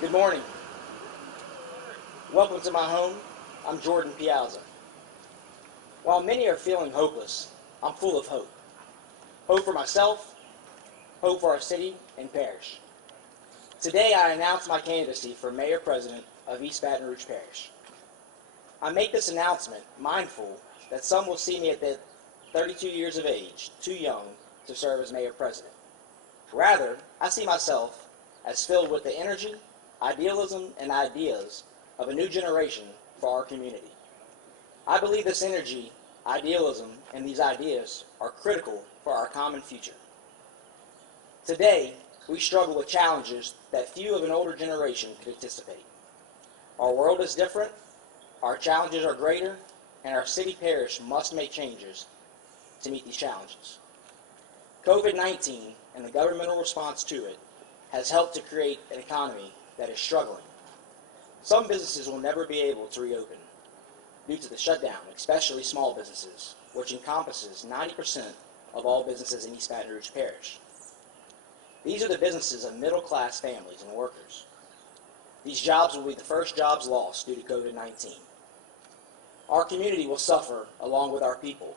Good morning. Welcome to my home. I'm Jordan Piazza. While many are feeling hopeless, I'm full of hope. Hope for myself, hope for our city and parish. Today I announce my candidacy for Mayor President of East Baton Rouge Parish. I make this announcement mindful that some will see me at 32 years of age, too young to serve as Mayor President. Rather, I see myself as filled with the energy, idealism, and ideas of a new generation for our community. I believe this energy, idealism, and these ideas are critical for our common future. Today, we struggle with challenges that few of an older generation could anticipate. Our world is different, our challenges are greater, and our city parish must make changes to meet these challenges. COVID-19 and the governmental response to it has helped to create an economy that is struggling. Some businesses will never be able to reopen due to the shutdown, especially small businesses, which encompasses 90% of all businesses in East Baton Rouge Parish. These are the businesses of middle-class families and workers. These jobs will be the first jobs lost due to COVID-19. Our community will suffer along with our people.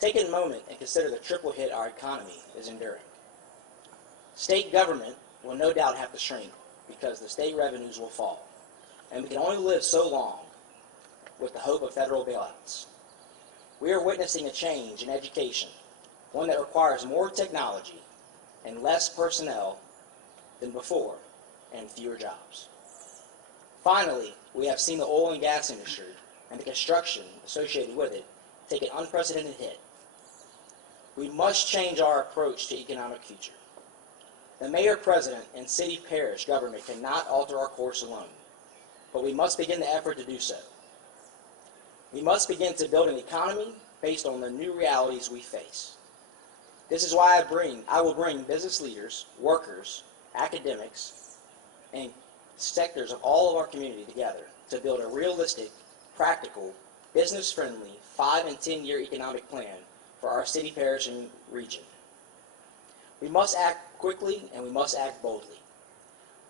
Take a moment and consider the triple hit our economy is enduring. State government will no doubt have to shrink because the state revenues will fall, and we can only live so long with the hope of federal bailouts. We are witnessing a change in education, one that requires more technology and less personnel than before, and fewer jobs. Finally, we have seen the oil and gas industry and the construction associated with it take an unprecedented hit. We must change our approach to economic future. The mayor, president, and city parish government cannot alter our course alone, but we must begin the effort to do so. We must begin to build an economy based on the new realities we face. This is why I will bring business leaders, workers, academics, and sectors of all of our community together to build a realistic, practical, business-friendly 5- and 10-year economic plan for our city, parish, and region. We must act quickly and we must act boldly.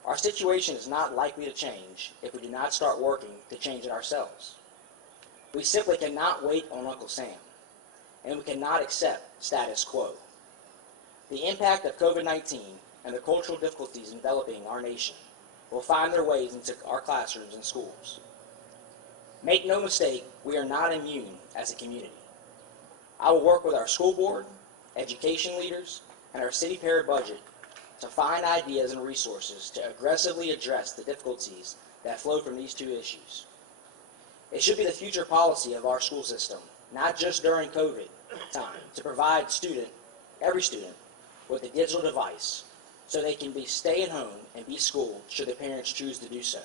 Our situation is not likely to change if we do not start working to change it ourselves. We simply cannot wait on Uncle Sam, and we cannot accept status quo. The impact of COVID-19 and the cultural difficulties enveloping our nation will find their ways into our classrooms and schools. Make no mistake, we are not immune as a community. I will work with our school board, education leaders, and our city parish budget to find ideas and resources to aggressively address the difficulties that flow from these two issues. It should be the future policy of our school system, not just during COVID time, to provide every student with a digital device so they can stay at home and be schooled should their parents choose to do so.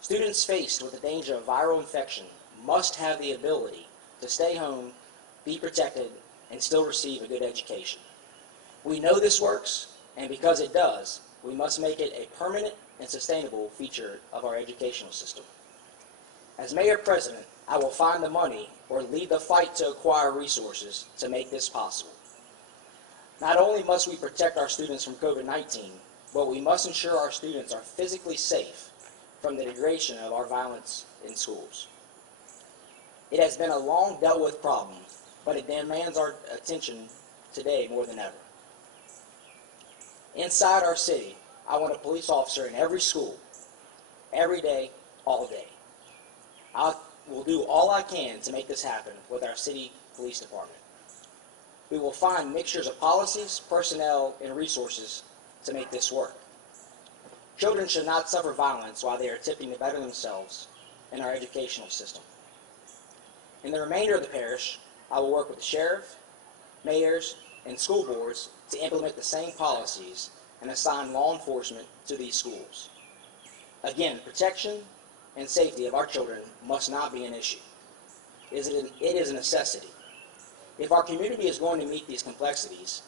Students faced with the danger of viral infection must have the ability to stay home, be protected, and still receive a good education. We know this works, and because it does, we must make it a permanent and sustainable feature of our educational system. As Mayor President, I will find the money or lead the fight to acquire resources to make this possible. Not only must we protect our students from COVID-19, but we must ensure our students are physically safe from the degradation of our violence in schools. It has been a long dealt with problem, but it demands our attention today more than ever. Inside our city, I want a police officer in every school, every day, all day. I will do all I can to make this happen with our city police department. We will find mixtures of policies, personnel, and resources to make this work. Children should not suffer violence while they are attempting to better themselves in our educational system. In the remainder of the parish, I will work with the sheriff, mayors, and school boards to implement the same policies and assign law enforcement to these schools. Again, protection and safety of our children must not be an issue. It is a necessity. If our community is going to meet these complexities,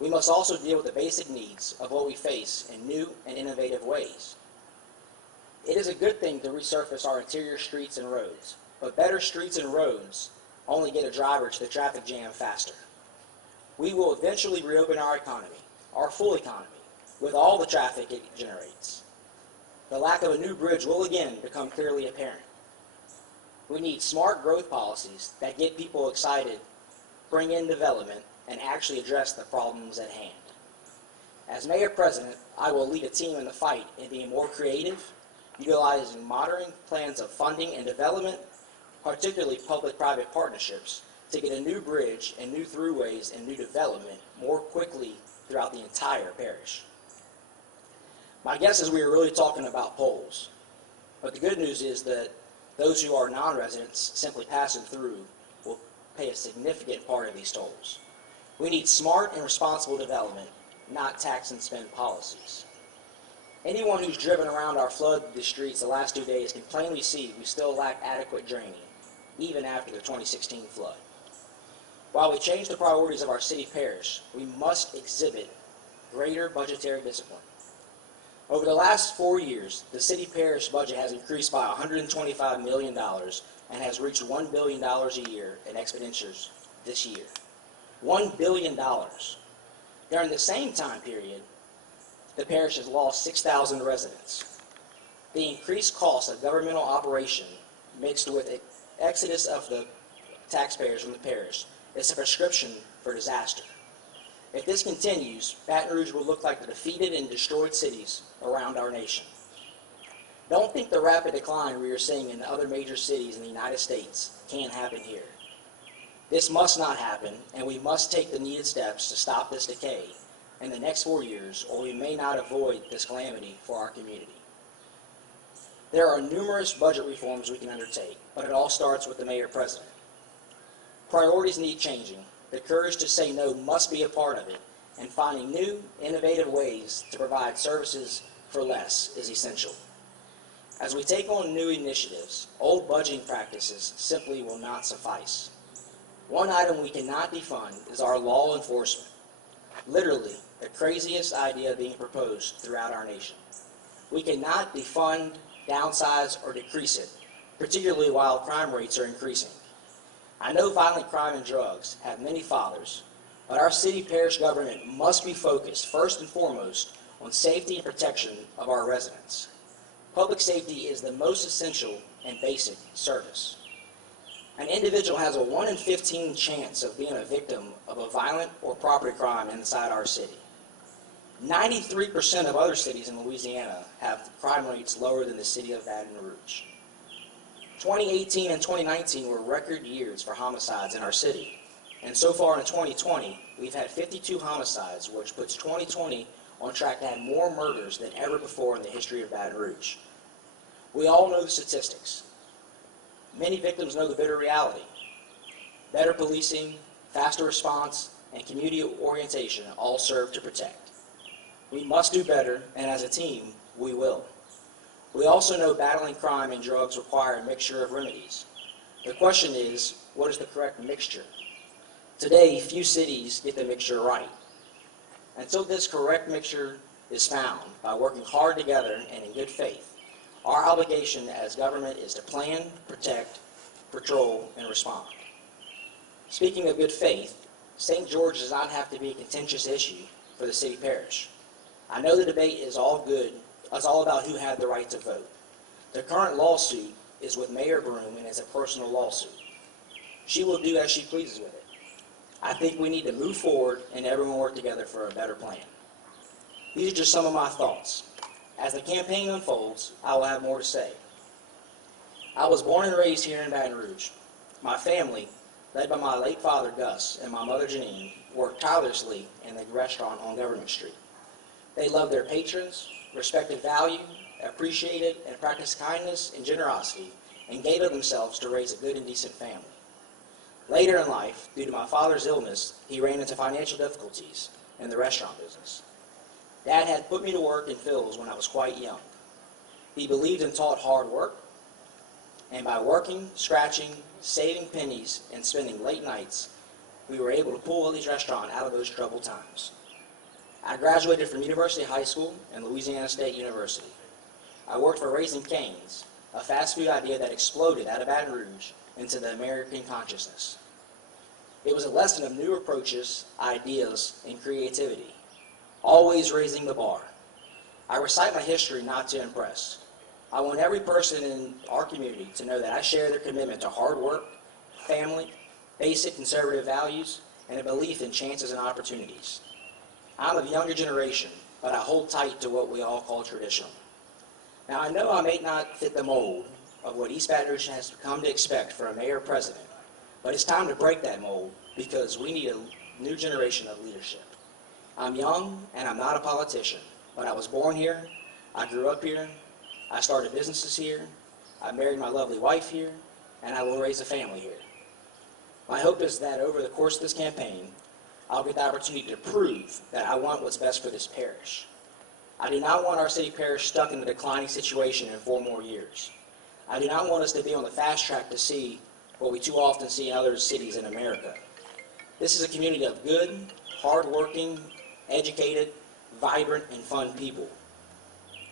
we must also deal with the basic needs of what we face in new and innovative ways. It is a good thing to resurface our interior streets and roads, but better streets and roads only get a driver to the traffic jam faster. We will eventually reopen our economy, our full economy, with all the traffic it generates. The lack of a new bridge will again become clearly apparent. We need smart growth policies that get people excited, bring in development, and actually address the problems at hand. As Mayor President, I will lead a team in the fight in being more creative, utilizing modern plans of funding and development, particularly public-private partnerships, to get a new bridge and new throughways and new development more quickly throughout the entire parish. My guess is we are really talking about poles, but the good news is that those who are non-residents simply passing through will pay a significant part of these tolls. We need smart and responsible development, not tax and spend policies. Anyone who's driven around our flood streets the last 2 days can plainly see we still lack adequate draining, even after the 2016 flood. While we change the priorities of our city parish, we must exhibit greater budgetary discipline. Over the last 4 years, the city parish budget has increased by $125 million and has reached $1 billion a year in expenditures this year. $1 billion. During the same time period, the parish has lost 6,000 residents. The increased cost of governmental operation mixed with the exodus of the taxpayers from the parish is a prescription for disaster. If this continues, Baton Rouge will look like the defeated and destroyed cities around our nation. Don't think the rapid decline we are seeing in other major cities in the United States can't happen here. This must not happen, and we must take the needed steps to stop this decay in the next 4 years, or we may not avoid this calamity for our community. There are numerous budget reforms we can undertake, but it all starts with the Mayor President. Priorities need changing. The courage to say no must be a part of it, and finding new, innovative ways to provide services for less is essential. As we take on new initiatives, old budgeting practices simply will not suffice. One item we cannot defund is our law enforcement. Literally, the craziest idea being proposed throughout our nation. We cannot defund, downsize, or decrease it, particularly while crime rates are increasing. I know violent crime and drugs have many fathers, but our city parish government must be focused first and foremost on safety and protection of our residents. Public safety is the most essential and basic service. An individual has a 1 in 15 chance of being a victim of a violent or property crime inside our city. 93% of other cities in Louisiana have crime rates lower than the city of Baton Rouge. 2018 and 2019 were record years for homicides in our city. And so far in 2020, we've had 52 homicides, which puts 2020 on track to have more murders than ever before in the history of Baton Rouge. We all know the statistics. Many victims know the bitter reality. Better policing, faster response, and community orientation all serve to protect. We must do better, and as a team, we will. We also know battling crime and drugs require a mixture of remedies. The question is, what is the correct mixture? Today, few cities get the mixture right. Until this correct mixture is found by working hard together and in good faith, our obligation as government is to plan, protect, patrol, and respond. Speaking of good faith, St. George does not have to be a contentious issue for the city parish. I know the debate is all good. It's all about who had the right to vote. The current lawsuit is with Mayor Broom and is a personal lawsuit. She will do as she pleases with it. I think we need to move forward and everyone work together for a better plan. These are just some of my thoughts. As the campaign unfolds, I will have more to say. I was born and raised here in Baton Rouge. My family, led by my late father Gus and my mother Janine, worked tirelessly in the restaurant on Government Street. They loved their patrons, respected value, appreciated and practiced kindness and generosity, and gave of themselves to raise a good and decent family. Later in life, due to my father's illness, he ran into financial difficulties in the restaurant business. Dad had put me to work in Phil's when I was quite young. He believed and taught hard work, and by working, scratching, saving pennies, and spending late nights, we were able to pull his restaurant out of those troubled times. I graduated from University High School and Louisiana State University. I worked for Raising Cane's, a fast food idea that exploded out of Baton Rouge into the American consciousness. It was a lesson of new approaches, ideas, and creativity, always raising the bar. I recite my history not to impress. I want every person in our community to know that I share their commitment to hard work, family, basic conservative values, and a belief in chances and opportunities. I'm of the younger generation, but I hold tight to what we all call traditional. Now, I know I may not fit the mold of what East Baton Rouge has come to expect for a mayor-president, but it's time to break that mold because we need a new generation of leadership. I'm young and I'm not a politician, but I was born here, I grew up here, I started businesses here, I married my lovely wife here, and I will raise a family here. My hope is that over the course of this campaign, I'll get the opportunity to prove that I want what's best for this parish. I do not want our city parish stuck in a declining situation in 4 more years. I do not want us to be on the fast track to see what we too often see in other cities in America. This is a community of good, hard-working, educated, vibrant, and fun people.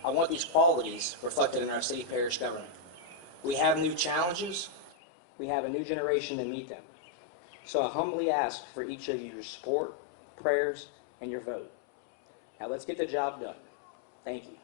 I want these qualities reflected in our city parish government. We have new challenges. We have a new generation to meet them. So I humbly ask for each of your support, prayers, and your vote. Now let's get the job done. Thank you.